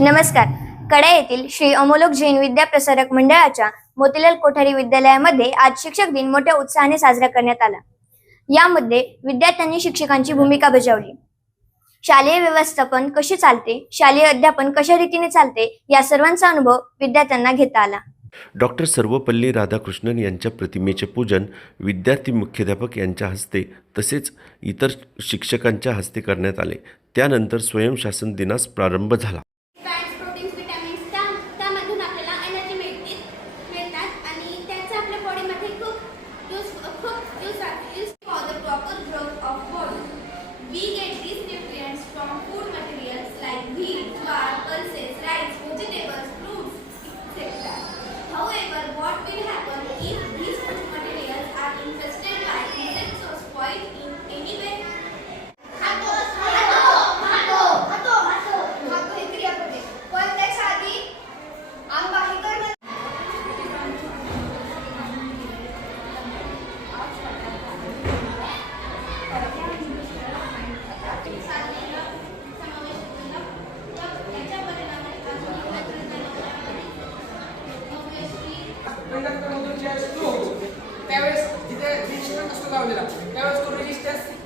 नमस्कार. कडा येथील श्री अमोलोक जैन विद्या प्रसारक मंडळाच्या मोतीलाल कोठारी विद्यालयामध्ये आज शिक्षक दिन मोठ्या उत्साहाने साजरा करण्यात आला. यामध्ये विद्यार्थ्यांनी शिक्षकांची भूमिका बजावली. शालेय व्यवस्थापन कसे चालते शालेय अध्यापन कशा रीतीने चालते या सर्वांचा अनुभव विद्यार्थ्यांना घेता आला. डॉक्टर सर्वपल्ली राधाकृष्णन यांच्या प्रतिमेचे पूजन विद्यार्थी मुख्याध्यापक यांच्या हस्ते तसेच इतर शिक्षकांच्या हस्ते करण्यात आले. त्यानंतर स्वयंशासन दिनास प्रारंभ झाला. E os navios कंडक्टरमधून ज्यावेळेस फ्लो होतो त्यावेळेस जिथे रेजिस्टन्स असतो लावलेला त्यावेळेस तो रेजिस्टन्स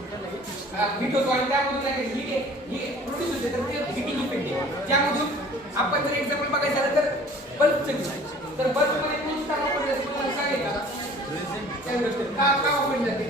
हिट होतो आणि त्यामधून हीट ही प्रोड्यूस होते तर ते हिटिंग इफेक्ट आहे. त्यामधून आपण जर एक्झाम्पल बघायचं झालं तर बल्बचं घेऊ तर बल्बमध्ये कोणती वापरली जाते तुम्हाला सांगेल का? का का वापरली जाते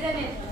seguidamente.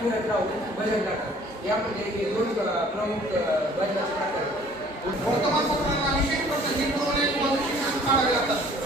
फिरत राहून भजन करतात यामध्ये हे दोन प्रमुख अ, भजनाचे प्रकार आहेत. वर्तमानपत्रांना विशेष पद्धती पुरवणे शिक्षण काढावे लागतात.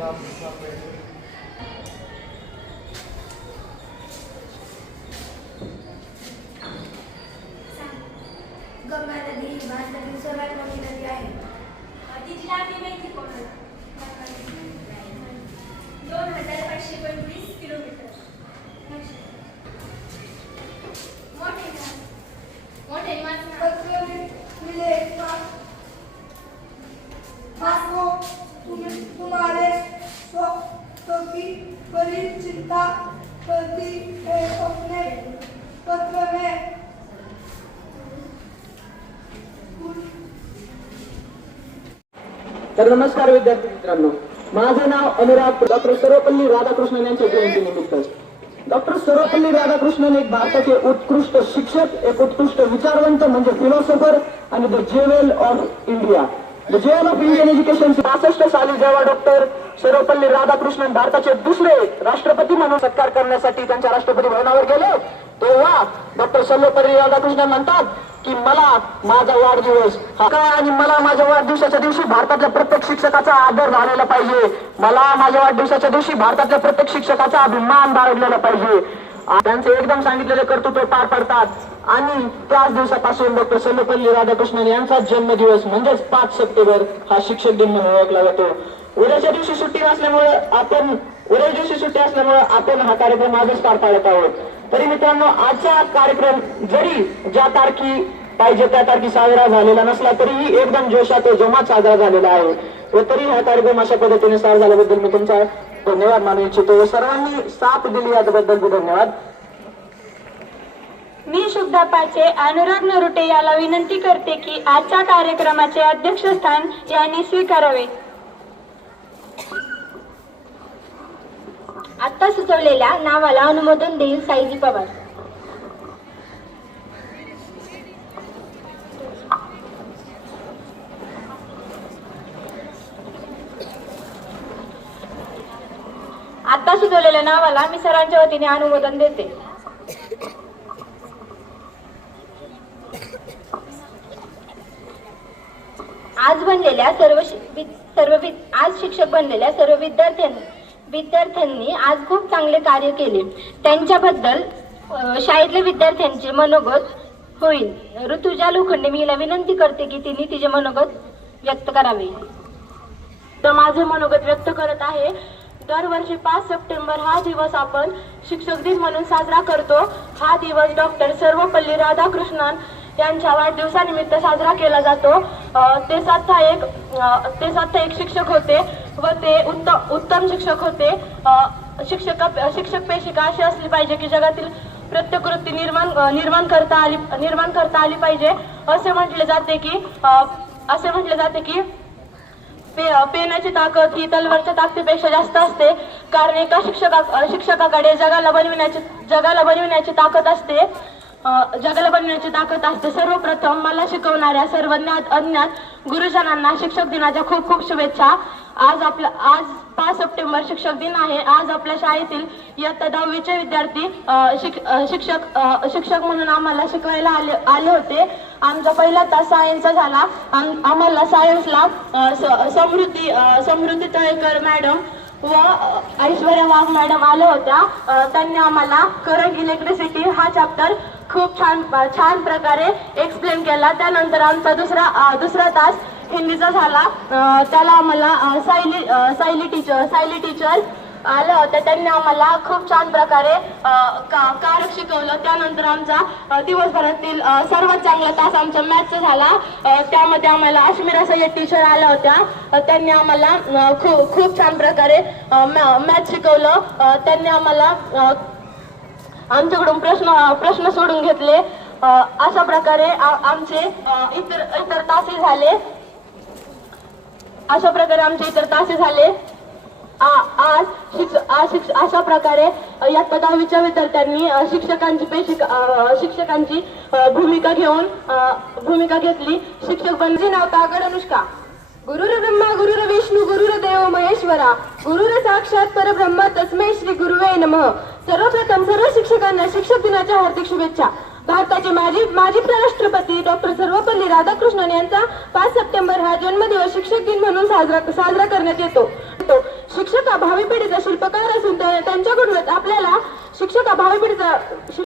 Obrigado. की बड़ी चिंता करती है अपने पत्र में तर नमस्कार विद्यार्थी मित्रांनो. माझं नाव अनुराग डॉक्टर सर्वपल्ली राधाकृष्णन यांच्या जयंती निमित्त. डॉक्टर सर्वपल्ली राधाकृष्णन एक भारताचे उत्कृष्ट शिक्षक एक उत्कृष्ट विचारवंत म्हणजे फिलॉसॉफर आणि the jewel of India the jewel of Indian education पासष्ट साली जेव्हा डॉक्टर सर्वपल्ली राधाकृष्णन भारताचे दुसरे राष्ट्रपती म्हणून सत्कार करण्यासाठी त्यांच्या राष्ट्रपती भवनावर गेले. तेव्हा डॉक्टर सर्वपल्ली राधाकृष्णन म्हणतात की मला माझा वाढदिवस हा आणि मला माझ्या वाढदिवसाच्या दिवशी भारतातल्या प्रत्येक शिक्षकाचा आदर झालेला पाहिजे. मला माझ्या वाढदिवसाच्या दिवशी भारतातल्या प्रत्येक शिक्षकाचा अभिमान बाळगलेला पाहिजे. त्यांचे एकदम सांगितलेले कर्तृत्व पार पडतात. आणि त्याच दिवसापासून डॉक्टर सर्वपल्ली राधाकृष्णन यांचा जन्मदिवस म्हणजेच पाच सप्टेंबर हा शिक्षक दिन म्हणून ओळखला जातो. उद्याच्या दिवशी सुट्टी नसल्यामुळे आपण उद्या दिवशी सुट्टी असल्यामुळे आपण हा कार्यक्रम आजच पार पाडत आहोत. तरी मित्रांनो आजचा कार्यक्रम जरी ज्या तारखी पाहिजे त्या तारखी साजरा झालेला नसला तरीही एकदम जोशात जोमात साजरा झालेला आहे. व तरी हा कार्यक्रम अशा पद्धतीने सार झाल्याबद्दल मी तुमचा धन्यवाद मानू इच्छितो. सर्वांनी साथ दिली याबद्दल बी धन्यवाद. मी शुभदा पाचे अनुराग नरुटे याला विनंती करते की आजच्या कार्यक्रमाचे अध्यक्षस्थान यांनी स्वीकारावे. आता सुचवलेल्या नावाला अनुमोदन देईल साईजी पवार. आता सुचवलेल्या नावाला मी सरांच्या वतीने अनुमोदन देते. आज बनलेल्या सर्व सर्व आज शिक्षक बनलेल्या सर्व विद्यार्थ्यांनी विद्यार्थ्यांनी आज खूप चांगले कार्य केले. त्यांच्याबद्दल शाळेतल्या विद्यार्थ्यांचे मनोगत होईल. ऋतुजा लोखंडे मी हिला विनंती करते की तिने तिचे मनोगत व्यक्त करावे. तर माझे मनोगत व्यक्त करत आहे. दरवर्षी पाच सप्टेंबर हा दिवस आपण शिक्षक दिन म्हणून साजरा करतो. हा दिवस डॉक्टर सर्वपल्ली राधाकृष्णन यांच्या वाढदिवसानिमित्त साजरा केला जातो. ते स्वतः एक ते स्वतः एक शिक्षक होते. व ते उत्तम उत्तम शिक्षक होते. शिक्षक शिक्षक पेशिका अशी असली पाहिजे की जगातील प्रत्येक वृत्ती निर्माण निर्माण करता आली निर्माण करता आली पाहिजे. असे म्हटले जाते की अं, असे म्हटले जाते की पे पेनाची ताकद ही तलवारच्या ताकदीपेक्षा जास्त असते. कारण एका शिक्षका शिक्षकाकडे जगाला बनविण्याची जगाला बनविण्याची ताकद असते. जगाला बनविण्याची ताकद असते. सर्वप्रथम मला शिकवणाऱ्या सर्व ज्ञात अज्ञात गुरुजनांना शिक्षक दिनाच्या खूप खूप शुभेच्छा. आज आपला आज पाच सप्टेंबर शिक्षक दिन आहे. आज आपल्या शाळेतील इयत्ता दहावीचे विद्यार्थी शिक- शिक्षक शिक्षक म्हणून आम्हाला शिकवायला आले आले होते. आमचा पहिला तास सायन्सचा झाला. आम्हाला सायन्सला समृद्धी समृद्धी तळेकर मॅडम व ऐश्वर्या वाघ मॅडम आल्या होत्या. त्यांनी आम्हाला करंट इलेक्ट्रिसिटी हा चॅप्टर खूप छान छान प्रकारे एक्सप्लेन केला. त्यानंतर आमचा दुसरा दुसरा तास हिंदीचा झाला. त्याला आम्हाला सायली सायली टीचर सायली टीचर आल्या होत्या त्यांनी आम्हाला खूप छान प्रकारे का- कारक शिकवलं. त्यानंतर आमचा दिवसभरातील सर्वात चांगला तास आमचा मॅथचा झाला. त्यामध्ये आम्हाला अश्मिरा सय्यद टीचर आल्या होत्या. त्यांनी आम्हाला खूप खूप छान प्रकारे मॅथ शिकवलं. त्यांनी आम्हाला आमच्याकडून प्रश्न प्रश्न सोडून घेतले. अशा प्रकारे आमचे इतर इतर तासे झाले. अशा प्रकारे आमचे इतर तासे झाले. आज शिक्ष शिक्ष अशा प्रकारे अ, इयत्ता दहावीच्या विद्यार्थ्यांनी शिक्षकांची पेशिक शिक्षकांची भूमिका घेऊन भूमिका घेतली. शिक्षक बनजी नाव तागड अनुष्का. गुरुर ब्रह्मा गुरुर विष्णू गुरुर देव महेश्वरा. गुरुर साक्षात परब्रह्म नम. सर्वप्रथम सर्व शिक्षकांना शिक्षक दिनाच्या हार्दिक शुभेच्छा. भारताचे माजी माजी राष्ट्रपती डॉक्टर सर्वपल्ली राधाकृष्णन यांचा पाच सप्टेंबर हा जन्मदिवस शिक्षक दिन म्हणून साजरा साजरा करण्यात येतो. शिक्षक हा भावी पिढीचा शिल्पकार असून त्यांच्याकडूनच आपल्याला शिक्षक हा भावी पिढीचा